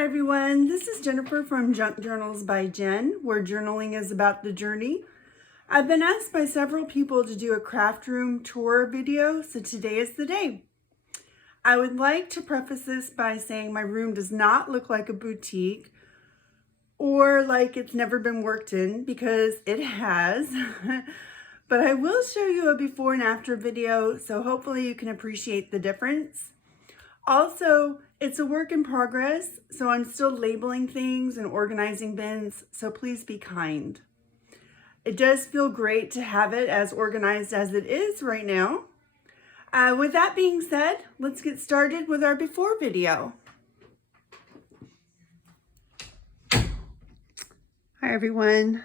Hi everyone, this is Jennifer from Junk Journals by Jen, where journaling is about the journey. I've been asked by several people to do a craft room tour video, so today is the day. I would like to preface this by saying my room does not look like a boutique or like it's never been worked in, because it has. But I will show you a before and after video, so hopefully you can appreciate the difference. Also, it's a work in progress, so I'm still labeling things and organizing bins, so please be kind. It does feel great to have it as organized as it is right now. With that being said, let's get started with our before video. Hi everyone,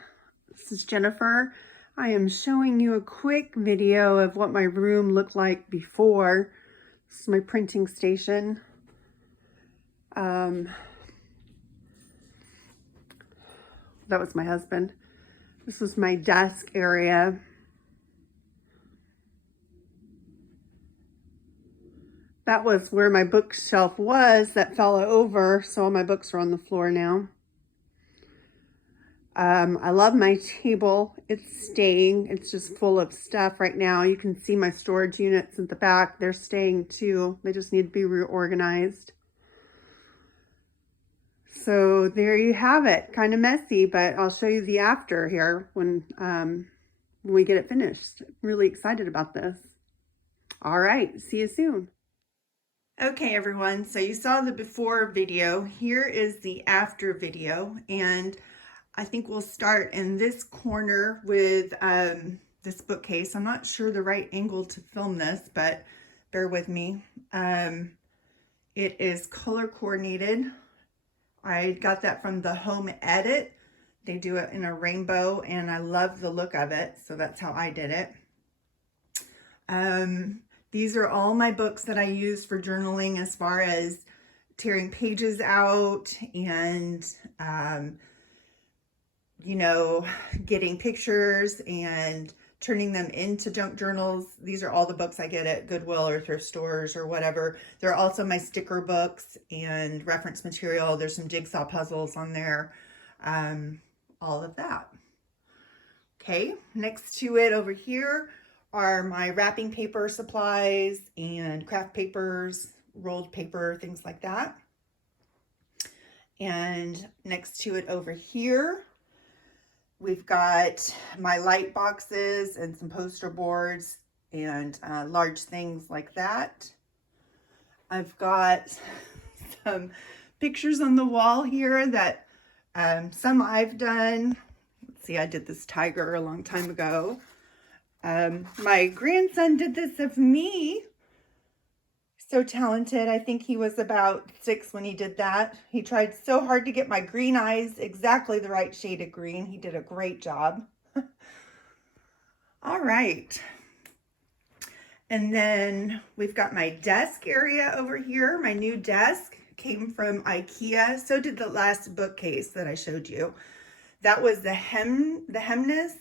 this is Jennifer. I am showing you a quick video of what my room looked like before. This is my printing station. That was my husband. This was my desk area. That was where my bookshelf was that fell over, so all my books are on the floor now. I love my table. It's staying. It's just full of stuff right now. You can see my storage units at the back. They're staying too. They just need to be reorganized. So there you have it. Kind of messy, but I'll show you the after here when we get it finished. I'm really excited about this. All right, see you soon. Okay, everyone. So you saw the before video. Here is the after video, and I think we'll start in this corner with this bookcase. I'm not sure the right angle to film this, but bear with me. It is color coordinated. I got that from the Home Edit. They do it in a rainbow, and I love the look of it, so that's how I did it. These are all my books that I use for journaling, as far as tearing pages out and you know, getting pictures and turning them into junk journals. These are all the books I get at Goodwill or thrift stores or whatever. They're also my sticker books and reference material. There's some jigsaw puzzles on there, all of that. Okay, next to it over here are my wrapping paper supplies and craft papers, rolled paper, things like that. And next to it over here, we've got my light boxes and some poster boards and large things like that. I've got some pictures on the wall here that some I've done. Let's see, I did this tiger a long time ago. My grandson did this of me. So talented. I think he was about 6 when he did that. He tried so hard to get my green eyes exactly the right shade of green. He did a great job. All right. And then we've got my desk area over here. My new desk came from IKEA. So did the last bookcase that I showed you. That was the Hemnes,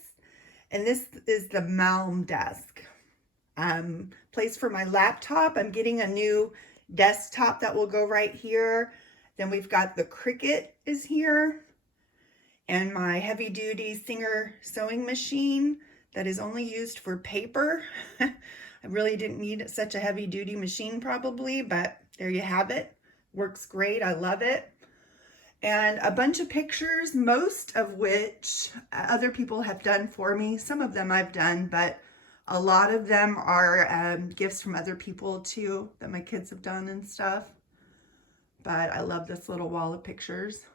and this is the Malm desk. Place for my laptop. I'm getting a new desktop that will go right here. Then we've got the Cricut is here, and my heavy duty Singer sewing machine that is only used for paper. I really didn't need such a heavy duty machine probably, but there you have it. Works great. I love it. And a bunch of pictures, most of which other people have done for me. Some of them I've done, but a lot of them are gifts from other people too, that my kids have done and stuff. But I love this little wall of pictures.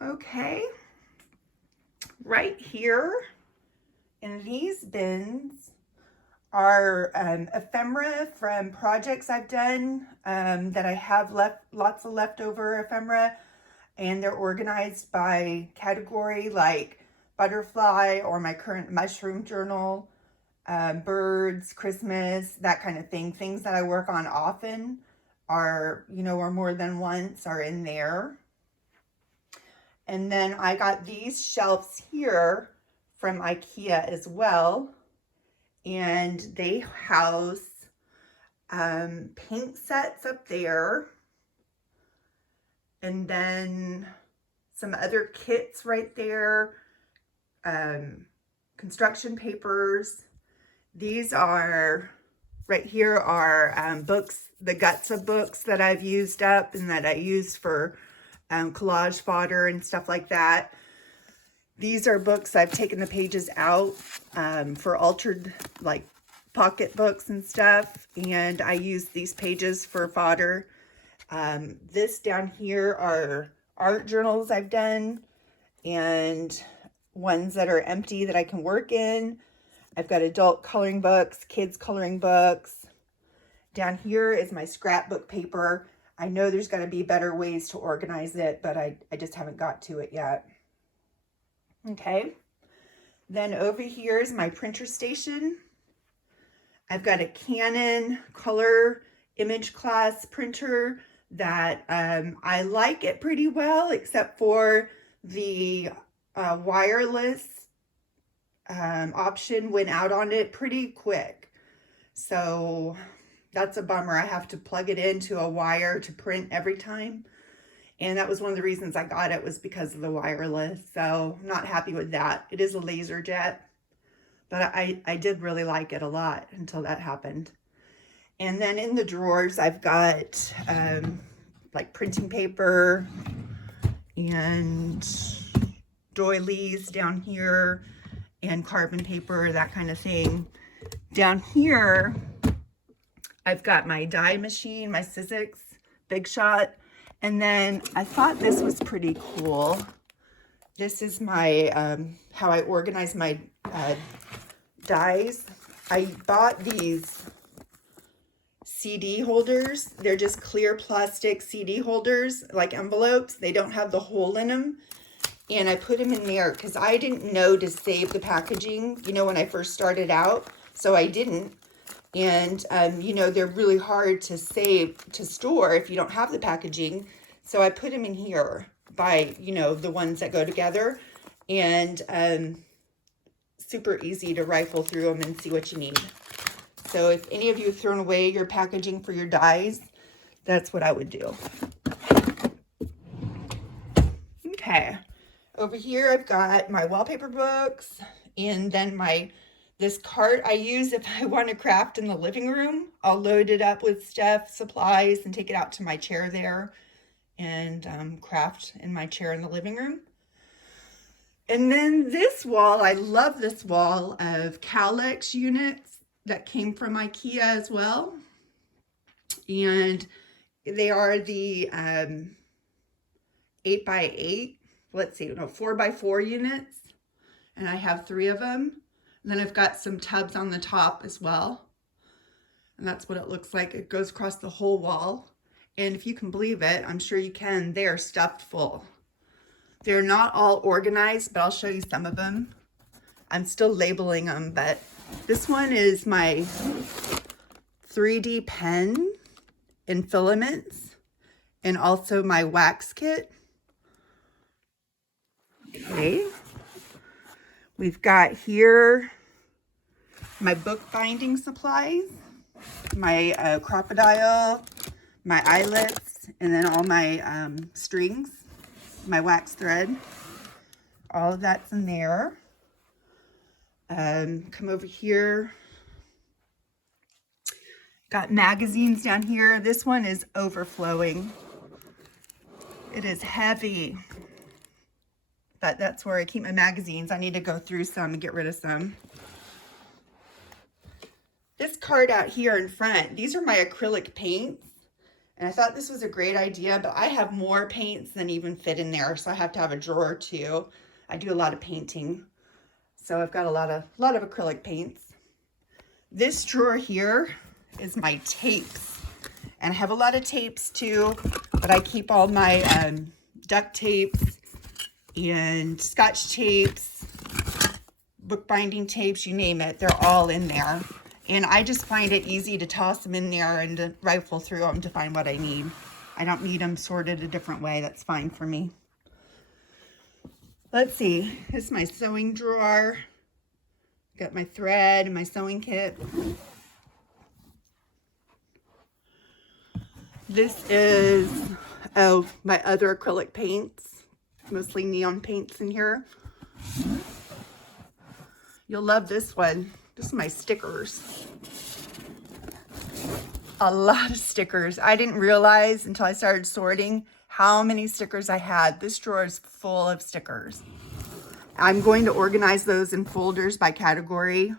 Okay. Right here in these bins are ephemera from projects I've done that I have lots of leftover ephemera, and they're organized by category, like butterfly or my current mushroom journal, birds, Christmas, that kind of thing. Things that I work on often are, you know, or more than once are in there. And then I got these shelves here from IKEA as well. And they house paint sets up there. And then some other kits right there. Construction papers. These are, right here are books, the guts of books that I've used up and that I use for collage fodder and stuff like that. These are books I've taken the pages out for altered, like pocket books and stuff, and I use these pages for fodder. This down here are art journals I've done and ones that are empty that I can work in. I've got adult coloring books, kids coloring books. Down here is my scrapbook paper. I know there's got to be better ways to organize it, but I just haven't got to it yet. Okay, then over here is my printer station. I've got a Canon color image class printer that I like it pretty well, except for the wireless option went out on it pretty quick. So that's a bummer. I have to plug it into a wire to print every time. And that was one of the reasons I got it, was because of the wireless. So I'm not happy with that. It is a laser jet, but I did really like it a lot until that happened. And then in the drawers, I've got like printing paper and doilies down here and carbon paper, that kind of thing. Down here, I've got my die machine, my Sizzix Big Shot. And then I thought this was pretty cool. This is my, how I organize my dies. I bought these CD holders. They're just clear plastic CD holders, like envelopes. They don't have the hole in them. And I put them in there because I didn't know to save the packaging, you know, when I first started out. So I didn't. And, you know, they're really hard to save, to store if you don't have the packaging. So I put them in here by, you know, the ones that go together. And super easy to rifle through them and see what you need. So if any of you have thrown away your packaging for your dies, that's what I would do. Okay. Over here, I've got my wallpaper books, and then this cart I use if I want to craft in the living room. I'll load it up with stuff, supplies, and take it out to my chair there and craft in my chair in the living room. And then this wall, I love this wall of Cowlex units that came from IKEA as well. And they are the 8x8, let's see, no, 4x4 units. And I have 3 of them. And then I've got some tubs on the top as well. And that's what it looks like. It goes across the whole wall. And if you can believe it, I'm sure you can, they are stuffed full. They're not all organized, but I'll show you some of them. I'm still labeling them, but this one is my 3D pen in filaments and also my wax kit. Okay. We've got here my bookbinding supplies, my crocodile, my eyelets, and then all my strings, my wax thread. All of that's in there. Come over here. Got magazines down here. This one is overflowing. It is heavy. But that's where I keep my magazines. I need to go through some and get rid of some. This card out here in front, these are my acrylic paints. And I thought this was a great idea, but I have more paints than even fit in there. So I have to have a drawer too. I do a lot of painting. So I've got a lot of acrylic paints. This drawer here is my tapes. And I have a lot of tapes too, but I keep all my duct tapes and scotch tapes, bookbinding tapes, you name it, they're all in there. And I just find it easy to toss them in there and to rifle through them to find what I need. I don't need them sorted a different way. That's fine for me. Let's see. This is my sewing drawer. Got my thread and my sewing kit. This is Oh, my other acrylic paints, mostly neon paints in here. You'll love this one. This is my stickers. A lot of stickers. I didn't realize until I started sorting how many stickers I had. This drawer is full of stickers. I'm going to organize those in folders by category.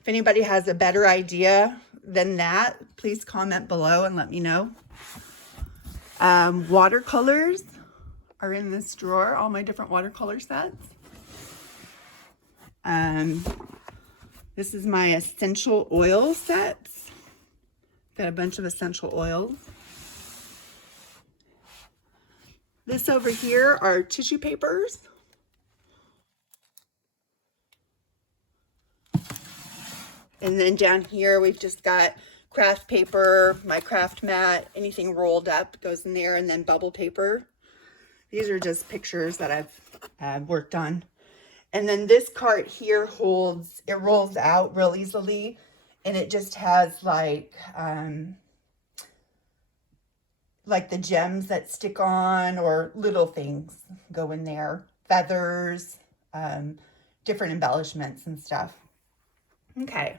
If anybody has a better idea than that, please comment below and let me know. Watercolors are in this drawer, all my different watercolor sets. This is my essential oil sets. Got a bunch of essential oils. This over here are tissue papers. And then down here, we've just got craft paper, my craft mat, anything rolled up goes in there, and then bubble paper. These are just pictures that I've worked on. And then this cart here holds, it rolls out real easily, and it just has like the gems that stick on, or little things go in there, feathers, different embellishments and stuff. Okay.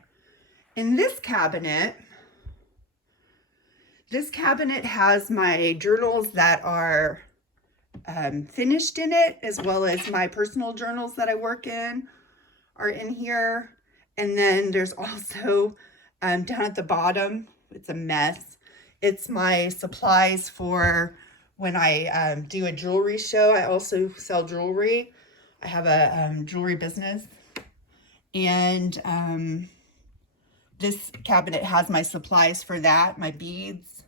In this cabinet has my journals that are finished in it, as well as my personal journals that I work in are in here. And then there's also down at the bottom, it's a mess. It's my supplies for when I do a jewelry show. I also sell jewelry. I have a jewelry business. And this cabinet has my supplies for that. My beads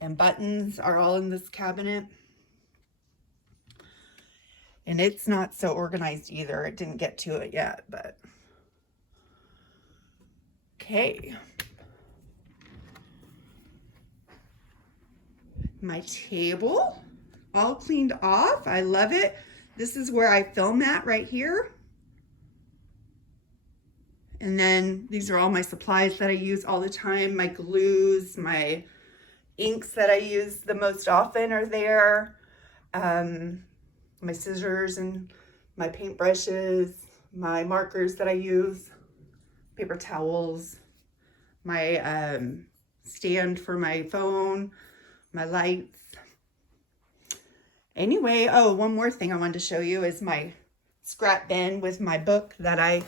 and buttons are all in this cabinet. And it's not so organized either. It didn't get to it yet, but okay. My table, all cleaned off. I love it. This is where I film at right here. And then these are all my supplies that I use all the time. My glues, my inks that I use the most often are there. My scissors and my paintbrushes, my markers that I use, paper towels, my stand for my phone, my lights. Anyway, oh, one more thing I wanted to show you is my scrap bin with my book that I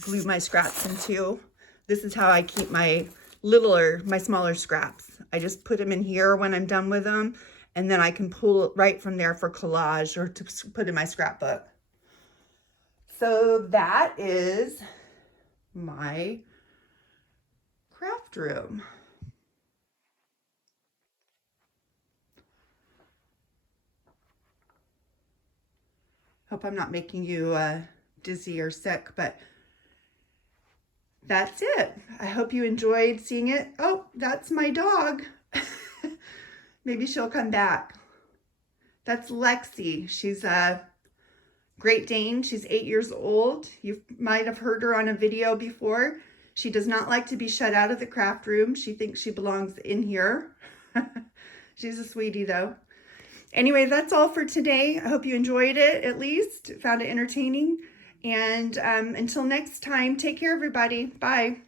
glue my scraps into. This is how I keep my smaller scraps. I just put them in here when I'm done with them, and then I can pull it right from there for collage or to put in my scrapbook. So that is my craft room. Hope I'm not making you dizzy or sick, but that's it. I hope you enjoyed seeing it. Oh, that's my dog. Maybe she'll come back. That's Lexi. She's a Great Dane. She's 8 years old. You might have heard her on a video before. She does not like to be shut out of the craft room. She thinks she belongs in here. She's a sweetie though. Anyway, that's all for today. I hope you enjoyed it, at least found it entertaining. And until next time, take care, everybody. Bye.